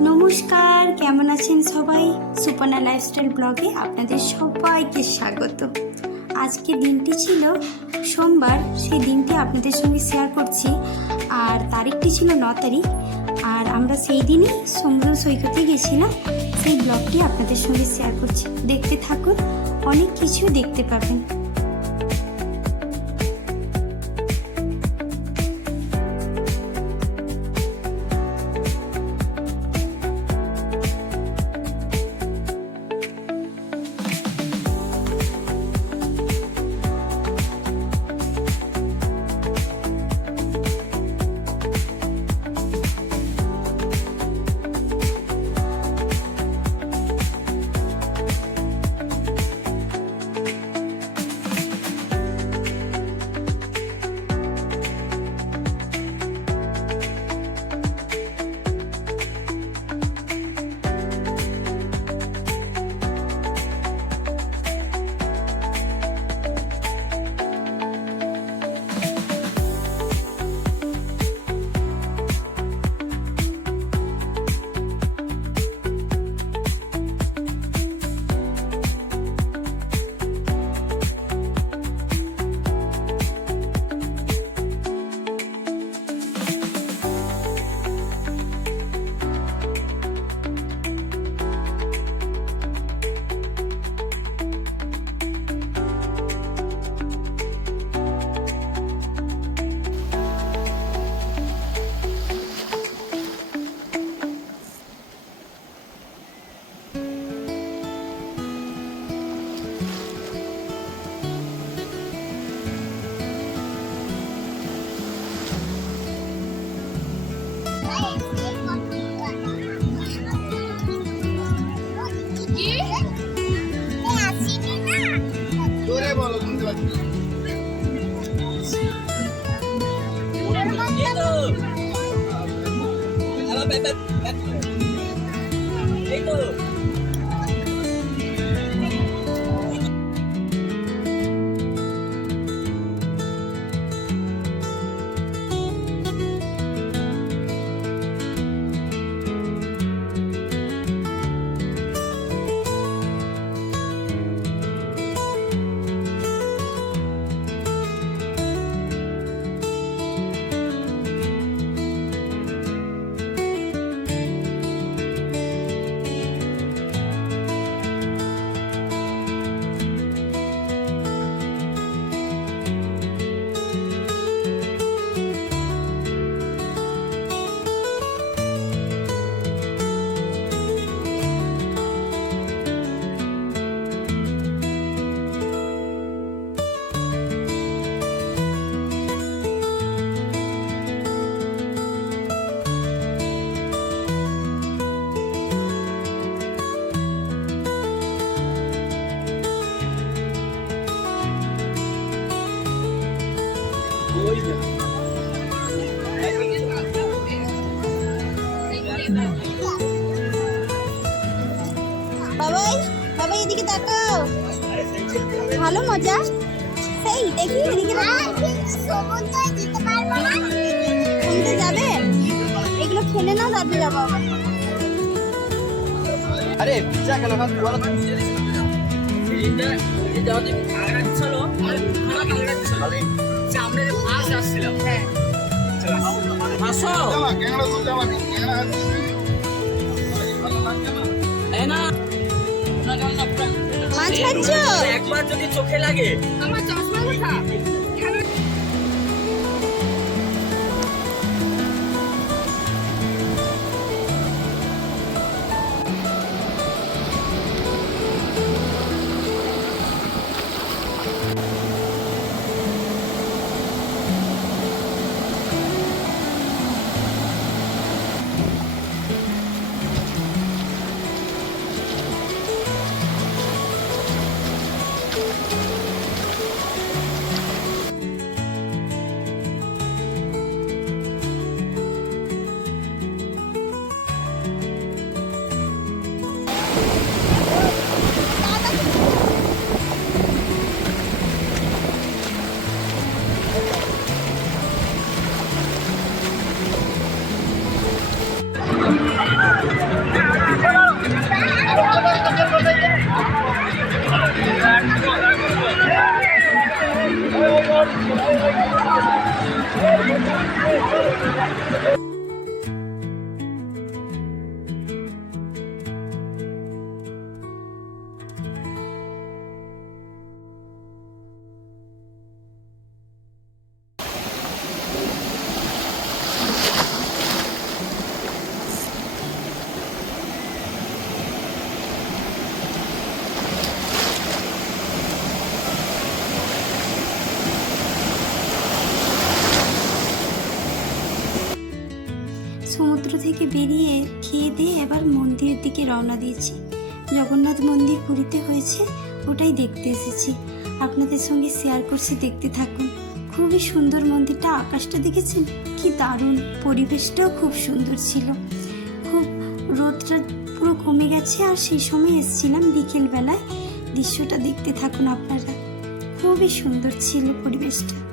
নমস্কার, কেমন আছেন সবাই? সুপর্ণা লাইফস্টাইল ব্লগে আপনাদের সবাইকে স্বাগত। আজকে দিনটি ছিল সোমবার, সেই দিনটি আপনাদের সঙ্গে শেয়ার করছি। আর তারিখটি ছিল ন তারিখ, আর আমরা সেই দিনই সমুদ্র সৈকতে গেছিলাম, সেই ব্লগটি আপনাদের সঙ্গে শেয়ার করছি। দেখতে থাকুন, অনেক কিছু দেখতে পাবেন। বাবাই বাবাই এদিকে তাকাও। ভালো মজা। সেই দেখি এদিকে শুনতে যাবে? এগুলো খেলে নাও তারপরে যাব আরে পিজ্জা কেন? খাচ্ছি বলো তো? এটা আমাদের আগ্রা ছিল আর আগ্রা ছিল। যে আমরা যে ফার্স্ট আসছিলাম। হ্যাঁ। আসো। জামা, তো জামা নেই, ভালো লাগছে না? এই না। মাছ খাচ্ছ? একবার যদি চোখে লাগে। আমার চশমা কোথা থেকে বেরিয়ে খেয়ে দিয়ে এবার মন্দিরের দিকে রওনা দিয়েছি। জগন্নাথ মন্দির পুরীতে হয়েছে, ওটাই দেখতে এসেছি। আপনাদের সঙ্গে শেয়ার করছি, দেখতে থাকুন। খুবই সুন্দর মন্দিরটা, আকাশটা দেখেছেন? কি দারুণ! পরিবেশটাও খুব সুন্দর ছিল। খুব রোদটা পুরো কমে গেছে আর সেই সময় এসেছিলাম বিকেলবেলায়। দৃশ্যটা দেখতে থাকুন আপনারা। খুবই সুন্দর ছিল পরিবেশটা।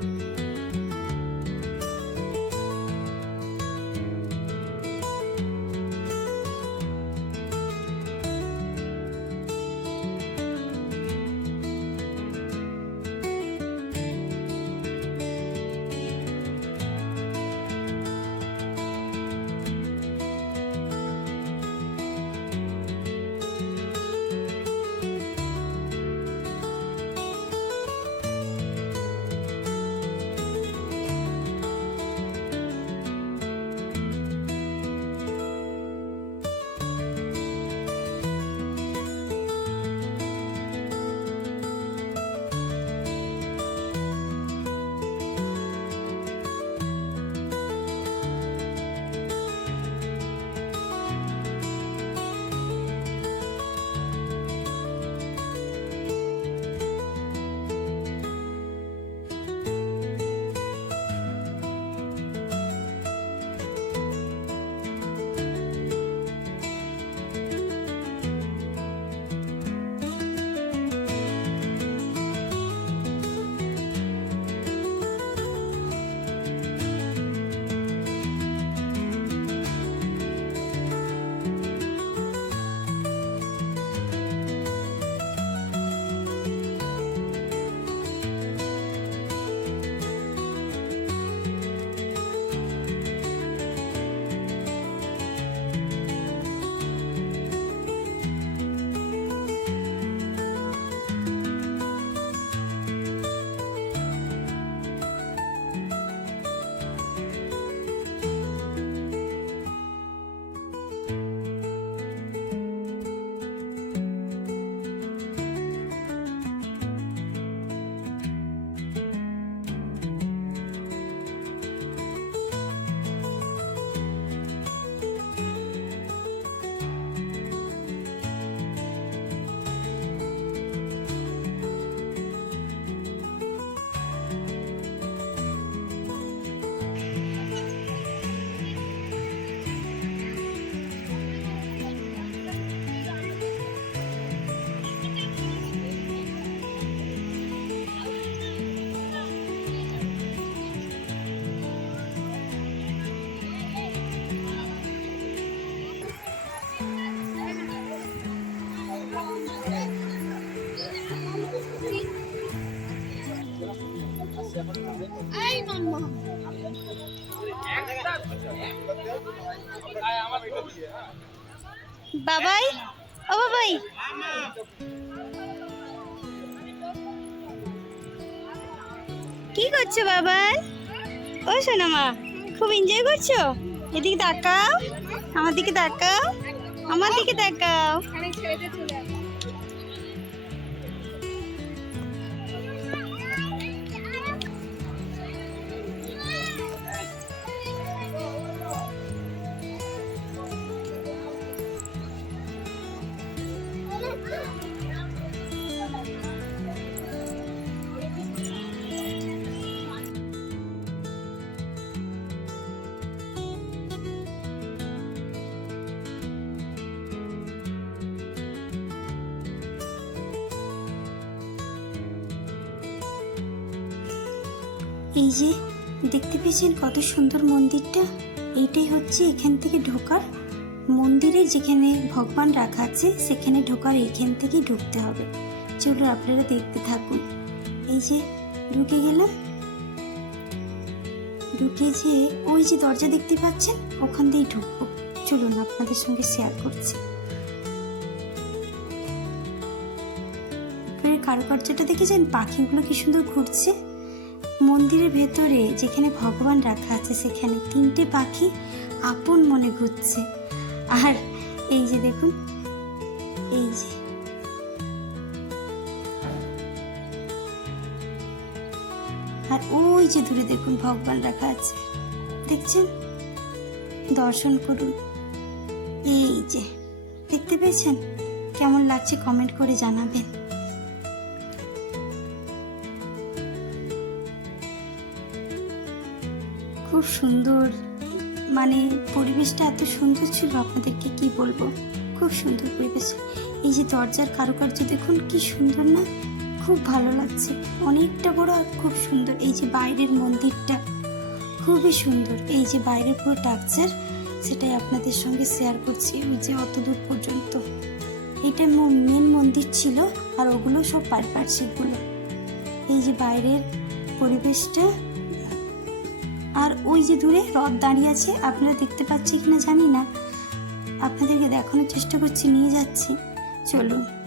কি করছ বাবাই ও শোনা মা, খুব এনজয় করছ? এদিকে তাকাও, আমার দিকে তাকাও, আমার দিকে তাকাও। এই যে, দেখতে পেয়েছেন কত সুন্দর মন্দিরটা? এইটাই হচ্ছে এখান থেকে ঢোকার মন্দিরে যেখানে ভগবান রাখা আছে, সেখানে ঢোকার এইখান থেকেই ঢুকতে হবে। চলো আপনারা দেখতে থাকুন। এই যে, ঢুকে গেলাম। ঢুকে যে ওই যে দরজা দেখতে পাচ্ছেন, ওখান দিয়েই ঢুকবো। চলুন আপনাদের সঙ্গে শেয়ার করছি। কারুকার্যটা দেখেছেন? পাখিগুলো কি সুন্দর ঘুরছে? মন্দিরের ভেতরে যেখানে ভগবান রাখা আছে, সেখানে তিনটে পাখি আপন মনে ঘুরছে। আর এই যে দেখুন, এই যে। আর ওই যে দূরে দেখুন ভগবান রাখা আছে। দেখছেন? দর্শন করুন। এই যে, দেখতে পেয়েছেন? কেমন লাগছে কমেন্ট করে জানাবেন। খুব সুন্দর মানে পরিবেশটা এত সুন্দর ছিল আপনাদেরকে কি বলব? খুব সুন্দর পরিবেশ। এই যে দরজার কারুকার্য দেখুন, কি সুন্দর না? খুব ভালো লাগছে। অনেকটা বড় আর খুব সুন্দর। এই যে বাইরের মন্দিরটা, খুবই সুন্দর। এই যে বাইরের পুরো টাকচার, সেটাই আপনাদের সঙ্গে শেয়ার করছি। ওই যে অত দূর পর্যন্ত। এটা মেন মন্দির ছিল আর ওগুলো সব পারিপার্শ্বিকগুলো এই যে বাইরের পরিবেশটা আর ওই যে দূরে রথ দাঁড়িয়ে আছে, আপনারা দেখতে পাচ্ছি কিনা জানি না। আপনাদেরকে দেখানোর চেষ্টা করছি, নিয়ে যাচ্ছি। চলুন।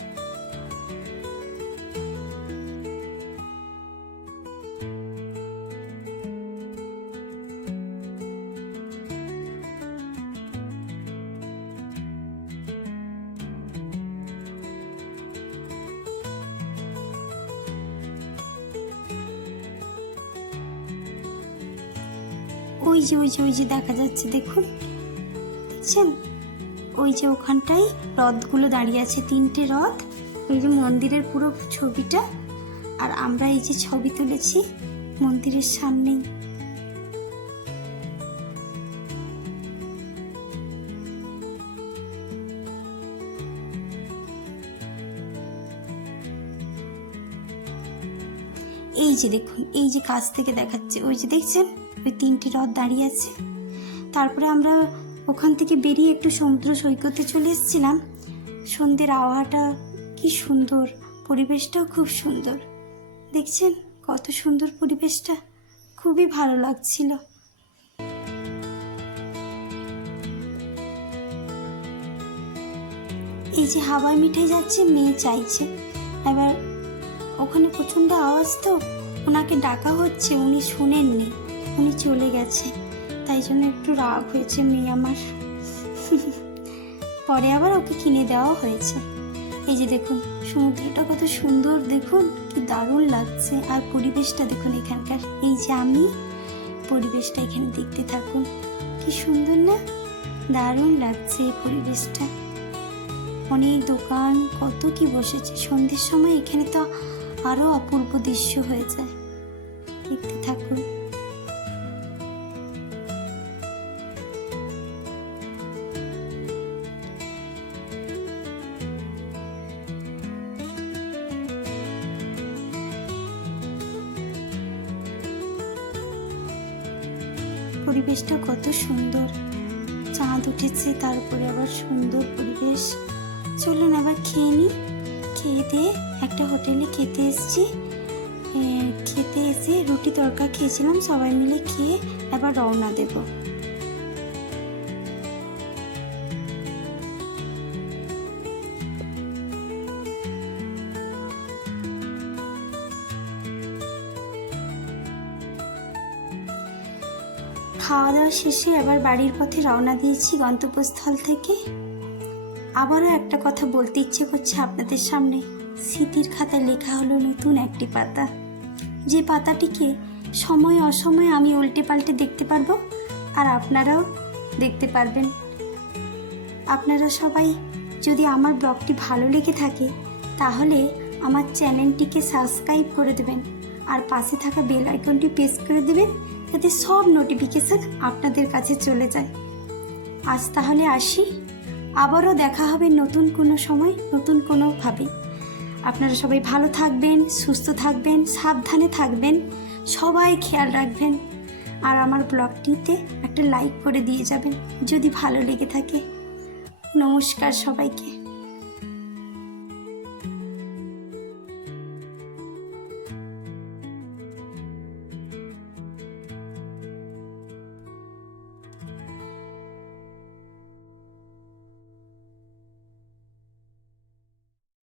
ওই যে ওই যে দেখা যাচ্ছে, দেখুন। দেখছেন? ওই যে ওখানটায় রথগুলো দাঁড়িয়ে আছে, তিনটে রথ। ওই যে মন্দিরের পুরো ছবিটা। আর আমরা এই যে ছবি তুলেছি মন্দিরের সামনেই। যে দেখুন, এই যে কাছ থেকে দেখাচ্ছে, ওই যে দেখছেন? ওই তিনটি রথ দাঁড়িয়ে আছে। তারপরে আমরা ওখান থেকে বেরিয়ে একটু সমুদ্র সৈকতে চলে এসেছিলাম। সন্ধ্যের আবহাওয়াটা কি সুন্দর, পরিবেশটাও খুব সুন্দর। দেখছেন কত সুন্দর পরিবেশটা, খুবই ভালো লাগছিল। এই যে হাওয়ায় মিঠাই যাচ্ছে, মেয়ে চাইছে। এবার ওখানে প্রচণ্ড আওয়াজ তো। ওনাকে ডাকা হচ্ছে, উনি শুনেননি। উনি চলে গেছে। তাই জন্য একটু রাগ হয়েছে মেয়ে আমার। পরে আবার ওকে কিনে দেওয়া হয়েছে। এই যে দেখুন, সমুদ্রটা কত সুন্দর, দেখুন, কি দারুণ লাগছে। আর পরিবেশটা দেখুন এখানকার। এই যে আমি, পরিবেশটা এখানে দেখতে থাকুন। কি সুন্দর না? দারুণ লাগছে এই পরিবেশটা। অনেক দোকান, কত কি বসেছে। সন্ধ্যের সময় এখানে তো আরও অপূর্ব দৃশ্য হয়ে যায়। দেখতে থাকুন। পরিবেশটা কত সুন্দর। চাঁদ উঠেছে তারপরে আবার সুন্দর পরিবেশ। চলুন আবার খেয়ে নিই। খেয়ে দিয়ে একটা হোটেলে খেতে এসেছি। খেতে এসে রুটি তরকা খেয়েছিলাম, সবাই মিলে খেয়ে আবার রওনা দেব। খাওয়া দাওয়া শেষে আবার বাড়ির পথে রওনা দিয়েছি গন্তব্যস্থল থেকে। আবারও একটা কথা বলতে ইচ্ছে করছে আপনাদের সামনে। স্মৃতির খাতায় লেখা হলো নতুন একটি পাতা। যে পাতাটিকে সময় অসময়ে আমি উল্টে পাল্টে দেখতে পারব, আর আপনারাও দেখতে পারবেন। আপনারা সবাই যদি আমার ব্লগটি ভালো লেগে থাকে, তাহলে আমার চ্যানেলটিকে সাবস্ক্রাইব করে দেবেন, আর পাশে থাকা বেল আইকনটি প্রেস করে দেবেন, যাতে সব নোটিফিকেশান আপনাদের কাছে চলে যায়। আজ তাহলে আসি। আবারও দেখা হবে নতুন কোনো সময়, নতুন কোনোভাবে আপনারা সবাই ভালো থাকবেন, সুস্থ থাকবেন, সাবধানে থাকবেন, সবাই খেয়াল রাখবেন। আর আমার ব্লগটিতে একটা লাইক করে দিয়ে যাবেন, যদি ভালো লেগে থাকে। নমস্কার সবাইকে।